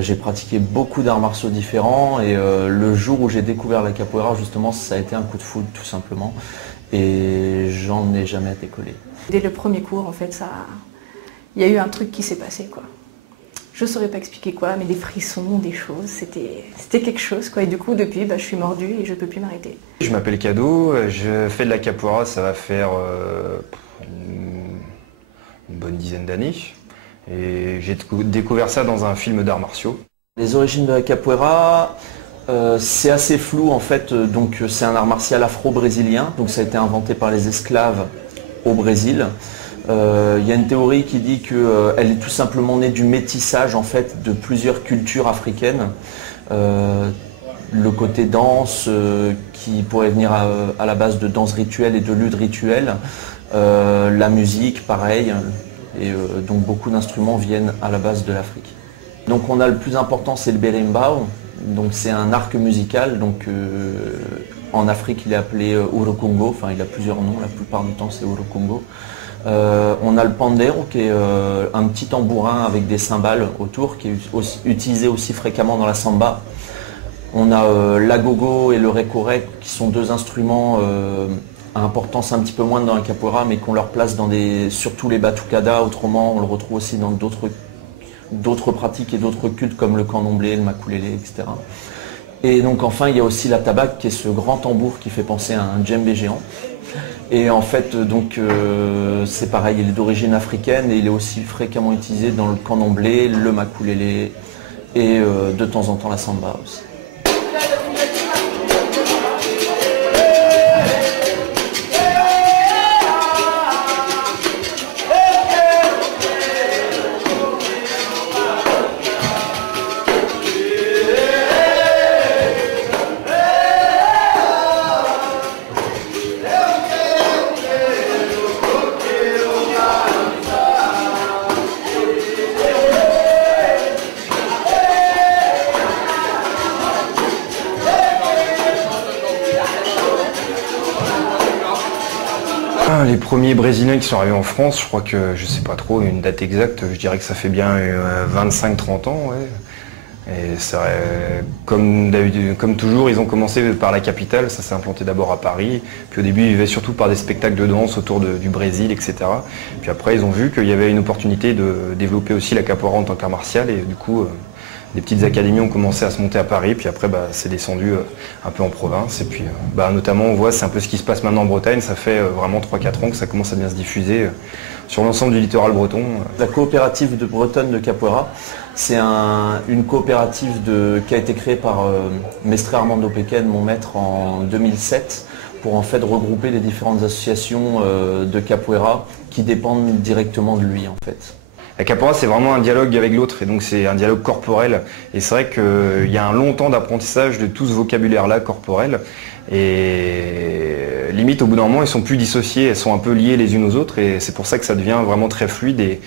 J'ai pratiqué beaucoup d'arts martiaux différents et le jour où j'ai découvert la capoeira, justement, ça a été un coup de foudre tout simplement et j'en ai jamais décollé. Dès le premier cours, en fait, il y a eu un truc qui s'est passé, quoi. Je ne saurais pas expliquer quoi, mais des frissons, des choses, c'était quelque chose, quoi. Et du coup, depuis, je suis mordue et je ne peux plus m'arrêter. Je m'appelle Kado, je fais de la capoeira, ça va faire une bonne dizaine d'années. Et j'ai découvert ça dans un film d'arts martiaux. Les origines de la capoeira, c'est assez flou en fait. Donc c'est un art martial afro-brésilien, donc ça a été inventé par les esclaves au Brésil. Il y a une théorie qui dit qu'elle est tout simplement née du métissage en fait de plusieurs cultures africaines. Le côté danse qui pourrait venir à la base de danse rituelle et de lutte rituelle. La musique, pareil. Et donc beaucoup d'instruments viennent à la base de l'Afrique. Donc on a le plus important, c'est le berimbau. Donc c'est un arc musical. Donc en Afrique il est appelé urukungo. Enfin il a plusieurs noms. La plupart du temps c'est urukungo. On a le pandeiro qui est un petit tambourin avec des cymbales autour, qui est utilisé aussi fréquemment dans la samba. On a l'agogo et le recoré qui sont deux instruments à importance un petit peu moindre dans la capoeira, mais qu'on leur place dans surtout les batucadas. Autrement, on le retrouve aussi dans d'autres pratiques et d'autres cultes comme le candomblé, le makulélé, etc. Et donc enfin, il y a aussi la tabac qui est ce grand tambour qui fait penser à un djembé géant. Et en fait, donc c'est pareil, il est d'origine africaine et il est aussi fréquemment utilisé dans le candomblé, le makulélé et de temps en temps la samba aussi. Les premiers Brésiliens qui sont arrivés en France, je crois que, je sais pas trop, une date exacte, je dirais que ça fait bien 25-30 ans. Ouais. Et comme toujours, ils ont commencé par la capitale, ça s'est implanté d'abord à Paris, puis au début ils vivaient surtout par des spectacles de danse autour du Brésil, etc. Puis après ils ont vu qu'il y avait une opportunité de développer aussi la capoeira en tant qu'art martial et du coup des petites académies ont commencé à se monter à Paris, puis après c'est descendu un peu en province. Et puis notamment on voit, c'est un peu ce qui se passe maintenant en Bretagne, ça fait vraiment 3-4 ans que ça commence à bien se diffuser sur l'ensemble du littoral breton. La coopérative de bretonne de capoeira, c'est une coopérative qui a été créée par Mestre Armando Pequen, mon maître, en 2007, pour en fait regrouper les différentes associations de capoeira qui dépendent directement de lui en fait. La capoeira, c'est vraiment un dialogue avec l'autre, et donc c'est un dialogue corporel. Et c'est vrai qu'il y a un long temps d'apprentissage de tout ce vocabulaire-là corporel. Et limite, au bout d'un moment, ils sont plus dissociés, elles sont un peu liées les unes aux autres, et c'est pour ça que ça devient vraiment très fluide.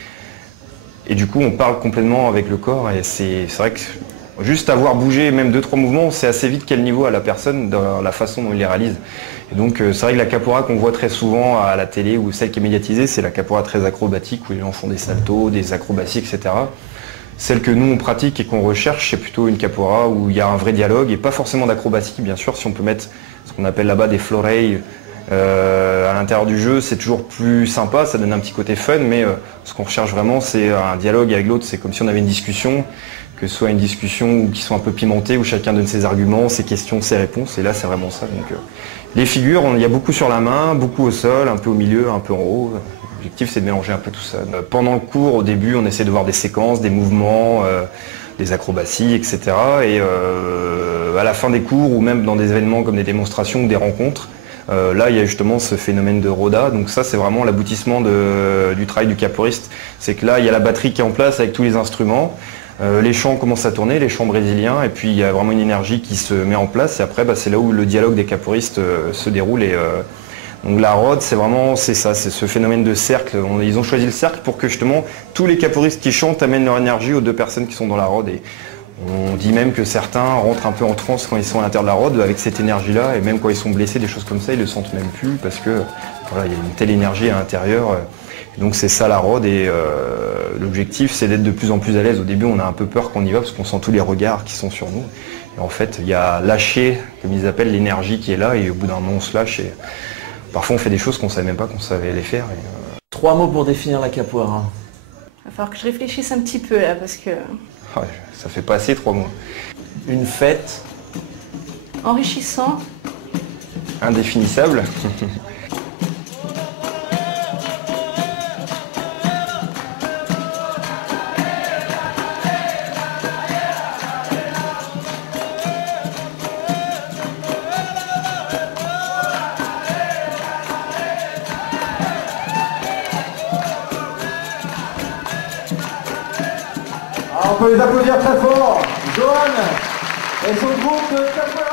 Et du coup, on parle complètement avec le corps, et c'est vrai que juste avoir bougé même 2-3 mouvements, on sait assez vite quel niveau a la personne dans la façon dont il les réalise. Et donc c'est vrai que la capoeira qu'on voit très souvent à la télé ou celle qui est médiatisée, c'est la capoeira très acrobatique où les gens font des saltos, des acrobaties, etc. Celle que nous on pratique et qu'on recherche, c'est plutôt une capoeira où il y a un vrai dialogue et pas forcément d'acrobatie, bien sûr. Si on peut mettre ce qu'on appelle là-bas des floreilles à l'intérieur du jeu, c'est toujours plus sympa, ça donne un petit côté fun, mais ce qu'on recherche vraiment, c'est un dialogue avec l'autre. C'est comme si on avait une discussion, que ce soit une discussion qui soit un peu pimentée, où chacun donne ses arguments, ses questions, ses réponses, et là c'est vraiment ça. Donc, les figures, il y a beaucoup sur la main, beaucoup au sol, un peu au milieu, un peu en haut. L'objectif c'est de mélanger un peu tout ça. Pendant le cours, au début, on essaie de voir des séquences, des mouvements, des acrobaties, etc. Et à la fin des cours, ou même dans des événements comme des démonstrations ou des rencontres, là il y a justement ce phénomène de roda. Donc ça c'est vraiment l'aboutissement du travail du capoeiriste. C'est que là il y a la batterie qui est en place avec tous les instruments. Les chants commencent à tourner, les chants brésiliens, et puis il y a vraiment une énergie qui se met en place, et après c'est là où le dialogue des capoeiristes se déroule. Et donc la rode, c'est ça, c'est ce phénomène de cercle. Ils ont choisi le cercle pour que justement tous les capoeiristes qui chantent amènent leur énergie aux deux personnes qui sont dans la rode. Et on dit même que certains rentrent un peu en transe quand ils sont à l'intérieur de la rode avec cette énergie-là, et même quand ils sont blessés, des choses comme ça, ils le sentent même plus parce que voilà, il y a une telle énergie à l'intérieur. Donc c'est ça la rôde et l'objectif c'est d'être de plus en plus à l'aise. Au début on a un peu peur qu'on y va parce qu'on sent tous les regards qui sont sur nous. Et en fait il y a lâcher, comme ils appellent, l'énergie qui est là et au bout d'un moment on se lâche et parfois on fait des choses qu'on ne savait même pas qu'on savait les faire. Et, 3 mots pour définir la capoeira. Il va falloir que je réfléchisse un petit peu là parce que... ouais, ça fait pas assez 3 mots. Une fête. Enrichissant. Indéfinissable. On peut les applaudir très fort. Johan et son groupe de capoeira.